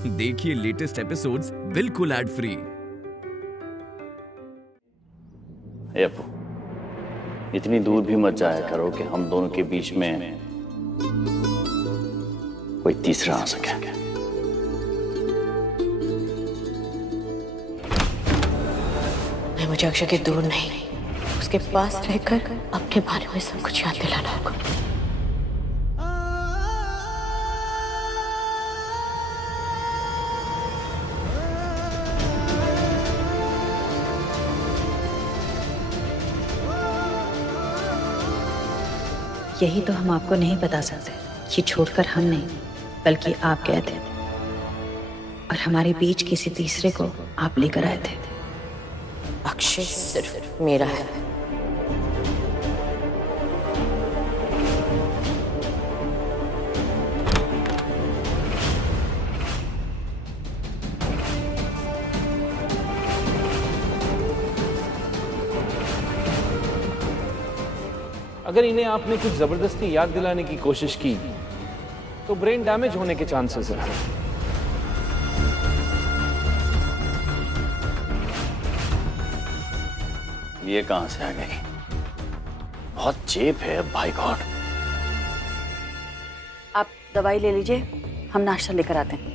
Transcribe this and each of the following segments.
देखिए latest episodes बिल्कुल ad free. ए अपू, इतनी दूर भी मत जाया करो कि हम दोनों के बीच में कोई तीसरा आ सके। मैं मुझे अक्षय के दूर नहीं, उसके पास रहकर अपने बारे में सब कुछ याद दिलाना होगा। यही तो हम आपको नहीं बता सकते। ये छोड़कर हम नहीं, बल्कि आप गए थे और हमारे बीच किसी तीसरे को आप लेकर आए थे। अक्षय सिर्फ मेरा है। अगर इन्हें आपने कुछ जबरदस्ती याद दिलाने की कोशिश की तो ब्रेन डैमेज होने के चांसेस हैं। ये कहां से आ गई? बहुत चेप है भाई गॉड। आप दवाई ले लीजिए, हम नाश्ता लेकर आते हैं।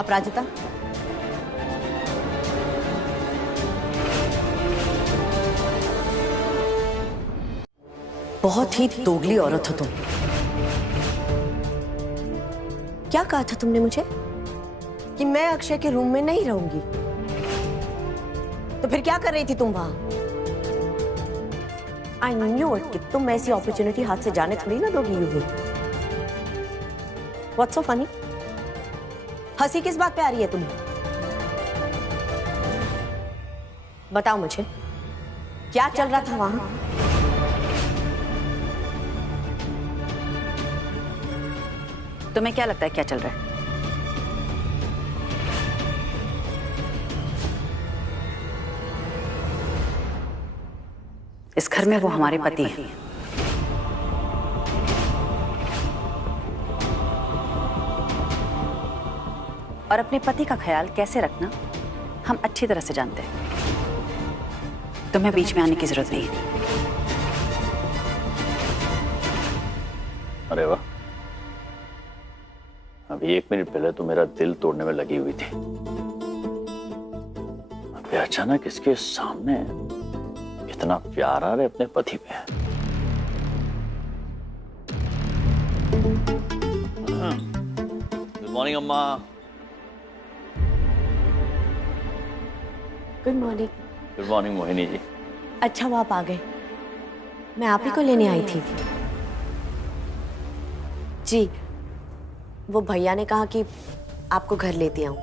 अपराजिता, बहुत ही दोगली औरत हो तुम। क्या कहा था तुमने मुझे कि मैं अक्षय के रूम में नहीं रहूंगी? तो फिर क्या कर रही थी तुम वहां? आई न्यू इट कि तुम ऐसी अपॉर्चुनिटी हाथ से जाने थोड़ी ना दोगी। You what's so funny? हंसी किस बात पे आ रही है तुम्हें? बताओ मुझे, क्या चल रहा था वहां? तुम्हें क्या लगता है क्या चल रहा है? इस घर में वो हमारे पति हैं। और अपने पति का ख्याल कैसे रखना हम अच्छी तरह से जानते हैं। तुम्हें बीच में आने की जरूरत नहीं है। अरे वाह, अभी 1 मिनट पहले तो मेरा दिल तोड़ने में लगी हुई थी, अभी अचानक इसके सामने इतना प्यार आ रहा है अपने पति पे। गुड मॉर्निंग अम्मा। Good morning. Good morning Mohini ji. अच्छा वो आप आ गए, मैं आप ही को लेने आई थी। जी, वो भैया ने कहा कि आपको घर लेती आऊं,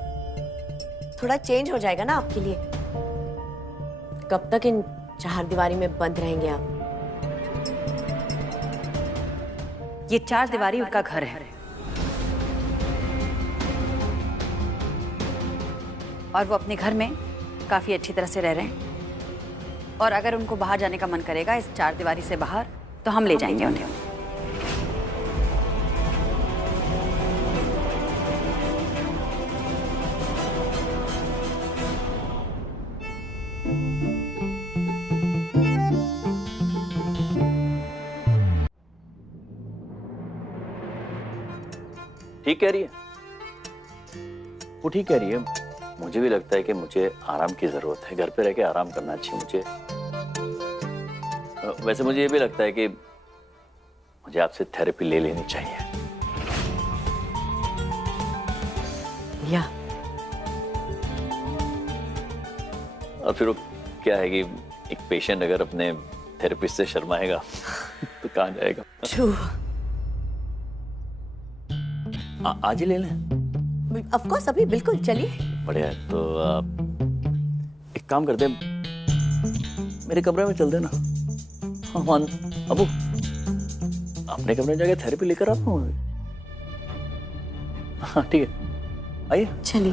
थोड़ा चेंज हो जाएगा ना आपके लिए। कब तक इन 4 दीवारी में बंद रहेंगे आप? ये 4 दीवारी उनका घर है और वो अपने घर में काफी अच्छी तरह से रह रहे हैं। और अगर उनको बाहर जाने का मन करेगा इस 4 दीवारी से बाहर, तो हम ले जाएंगे उन्हें। ठीक कह रही है वो, ठीक कह रही है। मुझे भी लगता है कि मुझे आराम की जरूरत है, घर पे रह के आराम करना चाहिए मुझे। वैसे मुझे ये भी लगता है कि मुझे आपसे थेरेपी ले लेनी चाहिए। या और फिर वो क्या है कि एक पेशेंट अगर अपने थेरेपिस्ट से शर्माएगा तो कहाँ जाएगा। आज ही ले लें? ऑफ कोर्स, अभी बिल्कुल, चलिए। बढ़िया है, तो काम करते हैं, मेरे कमरे में चल देना। हाँ मान अबू, अपने कमरे में जाके थेरेपी लेकर आता हूँ। हाँ ठीक है, आइए। चलिए।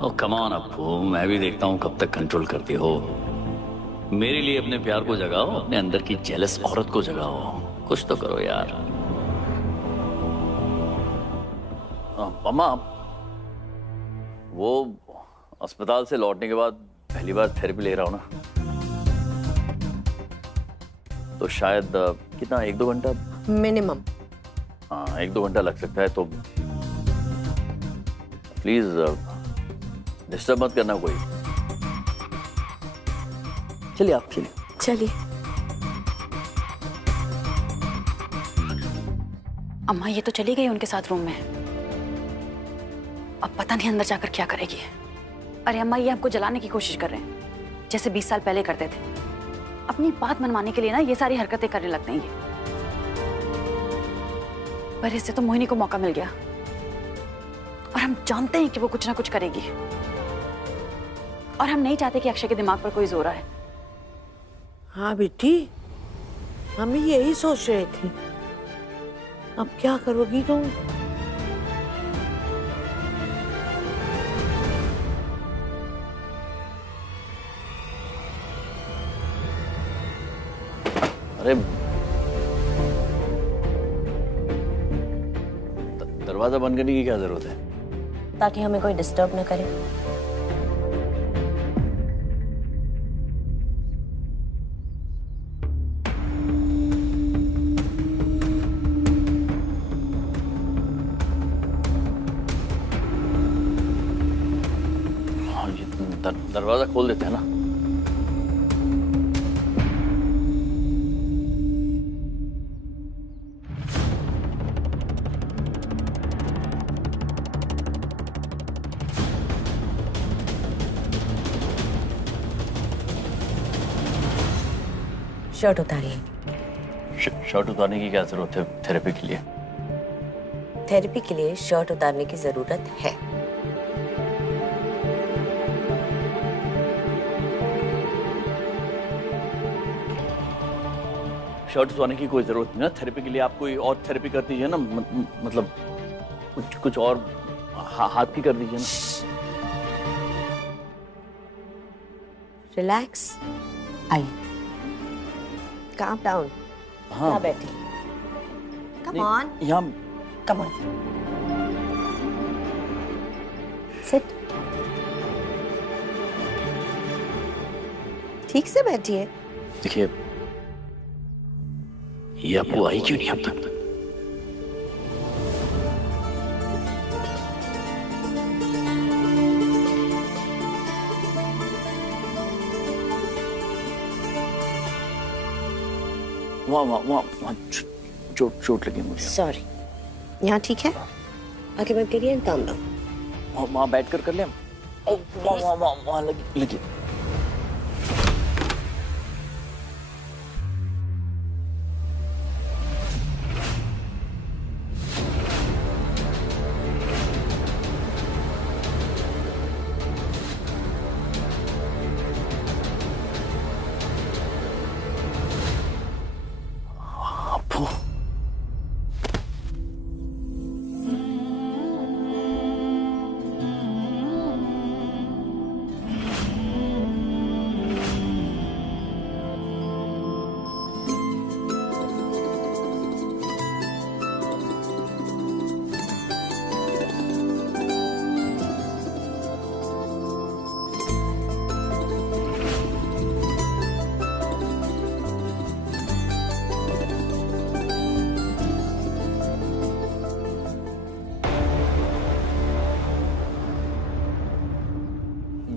ओह कम ऑन अप्पू, मैं भी देखता हूँ कब तक कंट्रोल करती हो। मेरे लिए अपने प्यार को जगाओ, अपने अंदर की जेलस औरत को जगाओ, कुछ तो करो यार। अम्मा, वो अस्पताल से लौटने के बाद पहली बार थेरेपी ले रहा हूँ ना, तो शायद कितना 1-2 घंटा मिनिमम। हाँ 1-2 घंटा लग सकता है, तो प्लीज डिस्टर्ब मत करना कोई। चलिए आप चलिए। चलिए। अम्मा ये तो चली गई उनके साथ रूम में, अब पता नहीं अंदर जाकर क्या करेगी। अरे अम्मा ये आपको जलाने की कोशिश कर रहे हैं, जैसे 20 साल पहले करते थे। अपनी बात मनवाने के लिए ना ये सारी हरकतें करने लगते हैं ये। पर इससे तो मोहिनी को मौका मिल गया, और हम जानते हैं कि वो कुछ ना कुछ करेगी, और हम नहीं चाहते कि अक्षय के दिमाग पर कोई जोर आए। हाँ बेटी, हम भी यही सोच रहे थे। अब क्या करोगी तुम? अरे दरवाजा बंद करने की क्या जरूरत है? ताकि हमें कोई डिस्टर्ब न करे। दरवाजा खोल देते हैं ना। शर्ट उतारिए। शर्ट उतारने की क्या जरूरत है थेरेपी के लिए? थेरेपी के लिए शर्ट उतारने की जरूरत है। शर्ट उतारने की कोई जरूरत नहीं ना थेरेपी के लिए। आप कोई और थेरेपी कर दीजिए ना, मतलब कुछ और हाथ की कर दीजिए ना। रिलैक्स, आइए। Calm down. हाँ बैठिए। कम ऑन, यहाँ कम ऑन, सिट। ठीक से बैठिए। देखिए, ये आपको आई क्यों नहीं अब तक? वहाँ चोट लगी मुझे। सॉरी। यहाँ ठीक है? आगे मत करिए, काम डाउन। वहाँ बैठ कर ले। वहाँ लगी।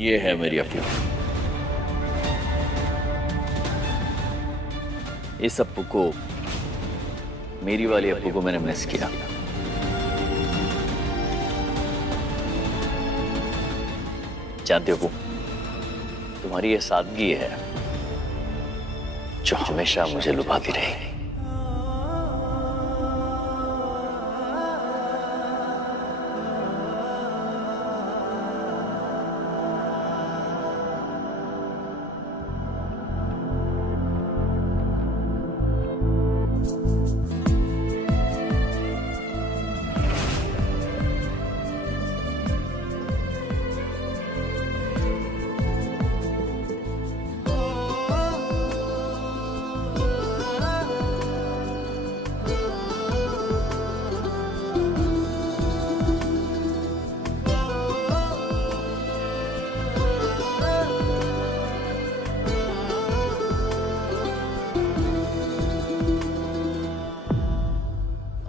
ये है मेरी अप्पू। इस अप्पू को, मेरी वाली अप्पू को मैंने मिस किया। जानते हो अप्पू, तुम्हारी ये सादगी है जो हमेशा मुझे लुभाती रही।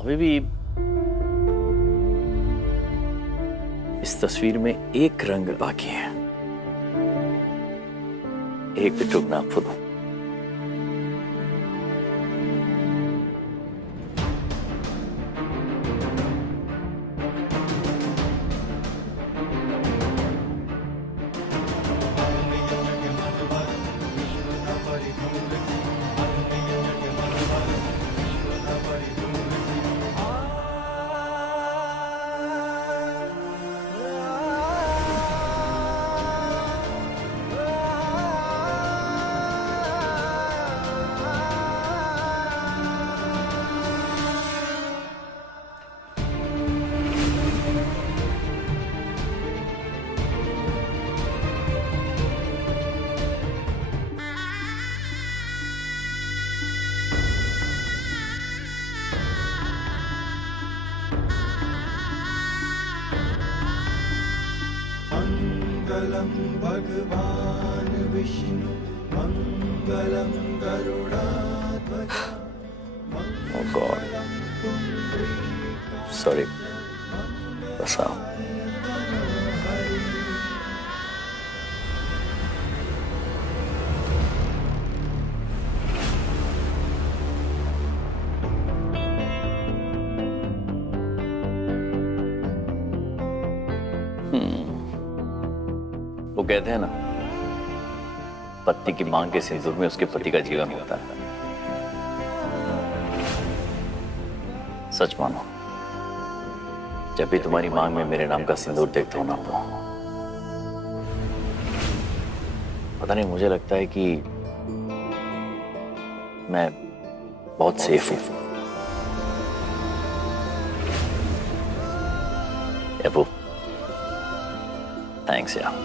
अभी भी इस तस्वीर में एक रंग बाकी है, एक भी टुकड़ा आपको दो। मंगलम भगवान विष्णु मंगलम गरुड़ाध्वज। Oh God. Sorry. बस आओ। वो कहते हैं ना, पत्नी की मांग के सिंदूर में उसके पति का जीवन होता है। सच मानो, जब भी तुम्हारी मांग में मेरे नाम का सिंदूर देखता हूं ना, तो पता नहीं, मुझे लगता है कि मैं बहुत सेफ हूं। अबू, थैंक्स यार।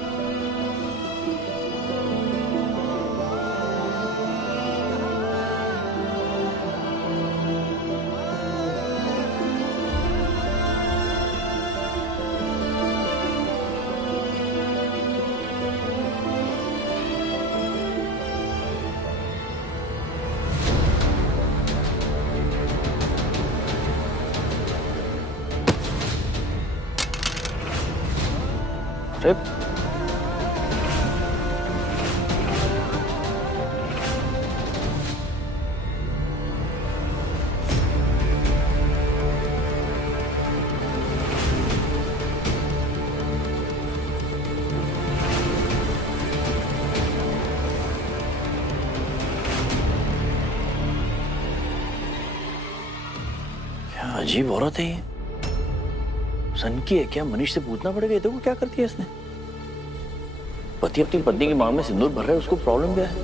अरे क्या अजीब औरत है ये। सन की है क्या? मनीष से पूछना पड़ेगा, ये देखो क्या करती है इसने। पति अपनी पत्नी की मांग में सिंदूर भर रहा है, उसको प्रॉब्लम क्या है?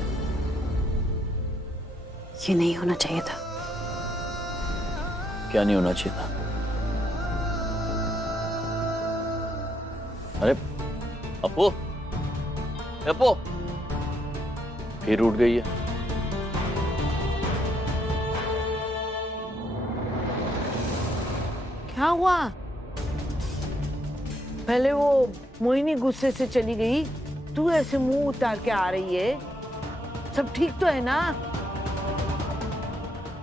ये नहीं होना चाहिए था। क्या नहीं होना चाहिए था? अरे अपो, अपो, फिर उठ गई है। क्या हुआ? पहले वो मोहिनी गुस्से से चली गई, तू ऐसे मुंह उतार के आ रही है। सब ठीक तो है ना?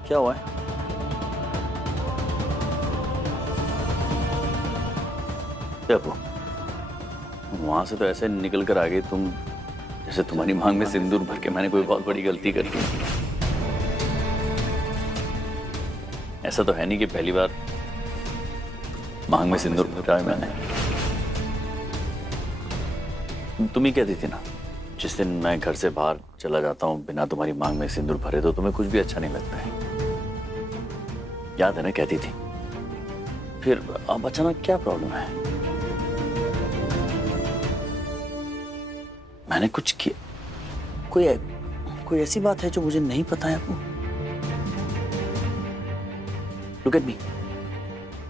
क्या हुआ है? देखो, वहां से तो ऐसे निकल कर आ गई तुम, जैसे तुम्हारी मांग में सिंदूर भर के मैंने कोई बहुत बड़ी गलती कर दी। ऐसा तो है नहीं कि पहली बार मांग में सिंदूर भरा है मैंने। तुम ही कहती थी ना, जिस दिन मैं घर से बाहर चला जाता हूँ बिना तुम्हारी मांग में सिंदूर भरे तो तुम्हें कुछ भी अच्छा नहीं लगता है। याद है ना, कहती थी। फिर अब अचानक क्या प्रॉब्लम है? मैंने कुछ किया? कोई ऐसी बात है जो मुझे नहीं पता है आपको? लुक एट मी,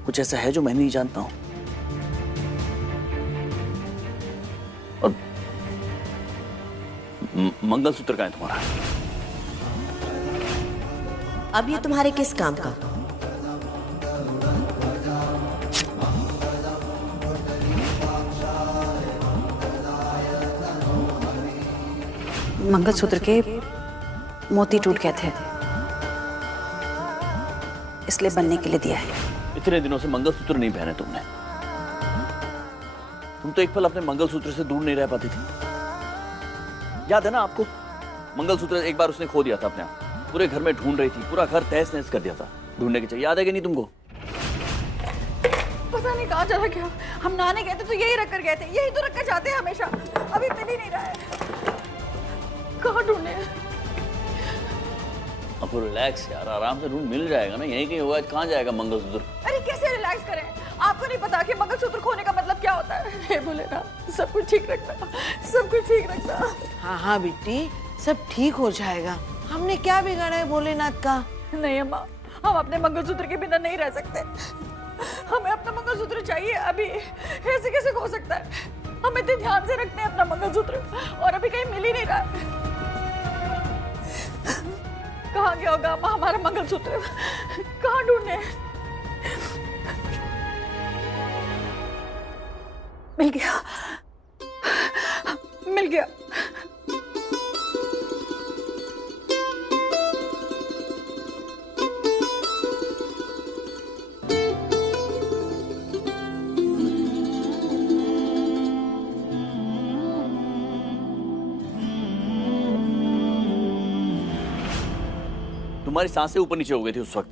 कुछ ऐसा है जो मैं नहीं जानता हूं? और मंगलसूत्र कहाँ है तुम्हारा? अब ये तुम्हारे किस काम का? मंगलसूत्र के मोती टूट गए थे, इसलिए बनने के लिए दिया है। इतने दिनों से मंगलसूत्र नहीं पहने तुमने। तुम तो एक पल अपने मंगलसूत्र से दूर नहीं रह पाती थी। याद है ना आपको? मंगलसूत्र एक बार उसने खो दिया था अपने आप। पूरे घर में ढूंढ रही थी, पूरा घर तहस नहस कर दिया था ढूंढने के चाहिए। याद है कि नहीं तुमको? पता नहीं कहाँ चला गया। हम नहाने गए थे तो यही रख कर गए थे, यही तो रख कर जाते हैं हमेशा। अभी मिल ही नहीं रहा है, कहाँ ढूंढे? अब रिलैक्स यार, आराम से ढूंढ, मिल जाएगा ना, यहीं कहीं होगा। कहाँ जाएगा मंगलसूत्र? अरे कैसे रिलैक्स करें? आपको नहीं पता कि मंगलसूत्र खोने का मतलब क्या होता है? हे भोलेनाथ, सब कुछ ठीक रखना, सब कुछ ठीक रखना। हाँ हाँ बेटी, सब ठीक हो जाएगा। हमने क्या बिगाड़ा है भोलेनाथ का? नहीं अम्मा, हम अपने मंगलसूत्र के बिना नहीं रह सकते। हमें अपना मंगलसूत्र चाहिए अभी। ऐसे कैसे खो सकता है? हम इतने ध्यान से रखते हैं अपना मंगलसूत्र और अभी कहीं मिल ही नहीं रहा है। कहाँ गया होगा अम्मा हमारा मंगलसूत्र? कहाँ ढूंढने? मिल गया, मिल गया। तुम्हारी सांसें ऊपर नीचे हो गई थी उस वक्त।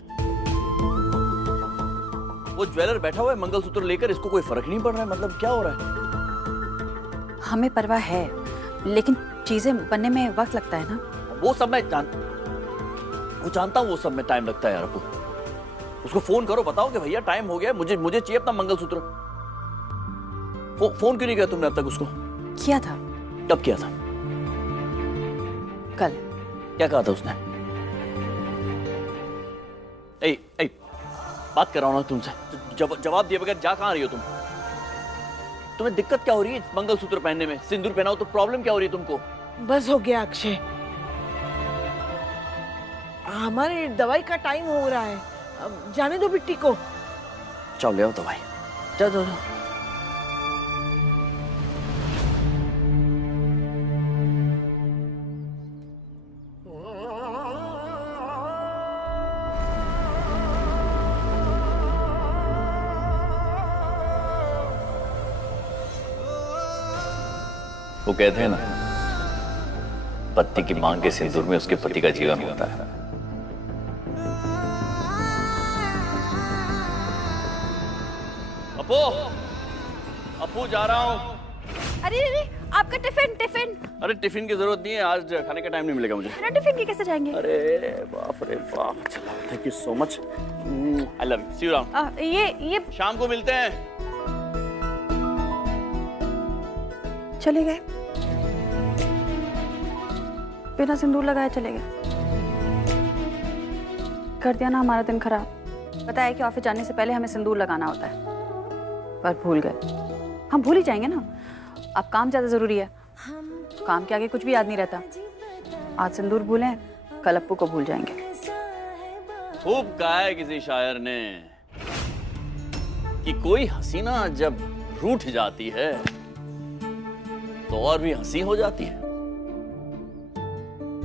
वो ज्वेलर बैठा हुआ है मंगलसूत्र लेकर, इसको कोई फर्क नहीं पड़ रहा है। मतलब क्या हो रहा है? हमें परवाह है, लेकिन चीजें बनने में वक्त लगता है ना। वो सब मैं जानता हूँ, वो सब में टाइम लगता है यार। आपको उसको फोन करो, बताओ कि भैया टाइम हो गया, मुझे चाहिए अपना मंगलसूत्र। फोन क्यों नहीं किया तुमने अब तक उसको? किया था। कब किया था? कल। क्या कहा था उसने? बात कर रहा हूं ना तुमसे, जवाब दिए बगैर जा कहां रही हो तुम? तुम्हें दिक्कत क्या हो रही है मंगलसूत्र पहनने में? सिंदूर पहनाओ तो प्रॉब्लम क्या हो रही है तुमको? बस हो गया अक्षय, हमारे दवाई का टाइम हो रहा है। अब जाने दो बिट्टी को। जाओ ले आओ दवाई, जाओ। वो कहते हैं ना, पत्नी की मांग के सिंदूर में उसके पति का जीवन होता है। अपू जा रहा हूँ। अरे आपका टिफिन। अरे टिफिन की जरूरत नहीं है, आज खाने का टाइम नहीं मिलेगा मुझे। बिना टिफिन के कैसे जाएंगे? अरे बाप रे बाप, चलो thank you so much, I love you, see you around. ये शाम को मिलते हैं। चले गए बिना सिंदूर लगाए, चले गए। कर दिया ना हमारा दिन खराब। पता है कि ऑफिस जाने से पहले हमें सिंदूर लगाना होता है, पर भूल गए। हम भूल ही जाएंगे ना, अब काम ज्यादा जरूरी है। काम के आगे कुछ भी याद नहीं रहता। आज सिंदूर भूलें, कल अप्पू को भूल जाएंगे। खूब कहा है किसी शायर ने कि कोई हसीना जब रूठ जाती है तो और भी हंसी हो जाती है,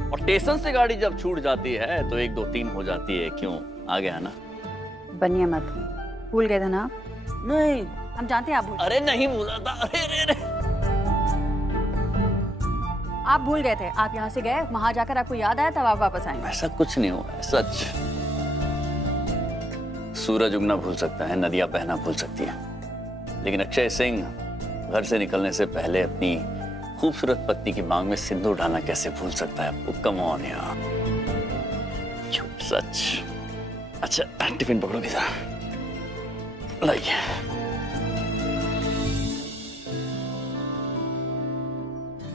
और स्टेशन से गाड़ी जब छूट जाती है तो 1 2 3 हो जाती है। क्यों? आ गया ना? बनिए मत, भूल गए थे ना? नहीं, हम जानते हैं आप भूल। अरे नहीं भूला था। अरे आप भूल गए थे। आप यहाँ से गए, वहां जाकर आपको याद आया, तब आप वापस आए। ऐसा कुछ नहीं हुआ है, सच। सूरज उगना भूल सकता है, नदियां बहना भूल सकती है, लेकिन अक्षय सिंह घर से निकलने से पहले अपनी खूबसूरत पत्नी की मांग में सिंदूर डालना कैसे भूल सकता है? कम ऑन यार, सच। अच्छा टिफिन पकड़ोगे जरा, लाइए।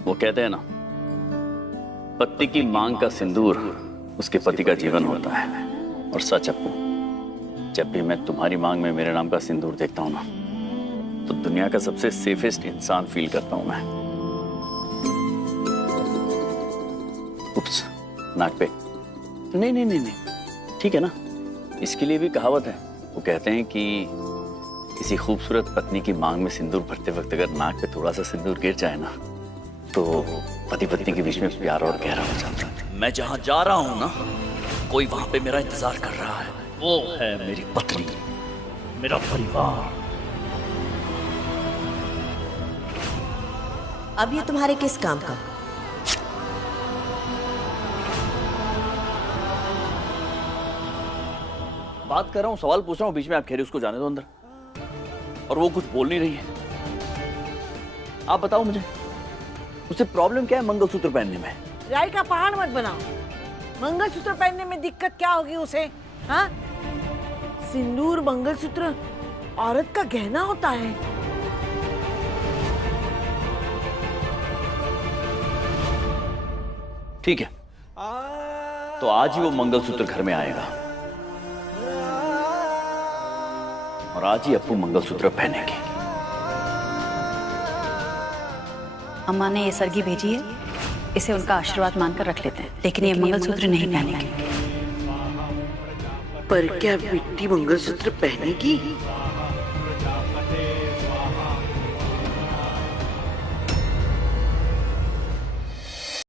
वो कहते हैं ना, पत्नी की मांग का सिंदूर उसके पति का जीवन होता है। और सच अप्पू, जब भी मैं तुम्हारी मांग में मेरे नाम का सिंदूर देखता हूं ना, तो दुनिया का सबसे सेफेस्ट इंसान फील करता हूं मैं। उप्स, नाक पे। नहीं, ठीक है ना? इसके लिए भी कहावत है। वो कहते हैं कि किसी खूबसूरत पत्नी की मांग में सिंदूर भरते वक्त अगर नाक पे थोड़ा सा सिंदूर गिर जाए ना, तो पति पत्नी के बीच में प्यार और गहरा हो जाता है। मैं जहां जा रहा हूं ना, कोई वहां पे मेरा इंतजार कर रहा है। वो है मेरी पत्नी, मेरा परिवार। अब ये तुम्हारे किस काम का? बात कर रहा हूँ, सवाल पूछ रहा हूँ, बीच में आप कह रहे उसको जाने दो अंदर, और वो कुछ बोल नहीं रही है। आप बताओ मुझे, उसे प्रॉब्लम क्या है मंगलसूत्र पहनने में? राय का पहाड़ मत बनाओ। मंगलसूत्र पहनने में दिक्कत क्या होगी उसे? हाँ, सिंदूर मंगलसूत्र औरत का गहना होता है। ठीक है, तो आज ही वो मंगलसूत्र घर में आएगा और आज ही अप्पू मंगलसूत्र पहनेगी। अम्मा ने ये सरगी भेजी है, इसे उनका आशीर्वाद मानकर रख लेते हैं, लेकिन ये मंगलसूत्र नहीं पहनेंगे। पर क्या बिट्टी मंगलसूत्र पहनेगी?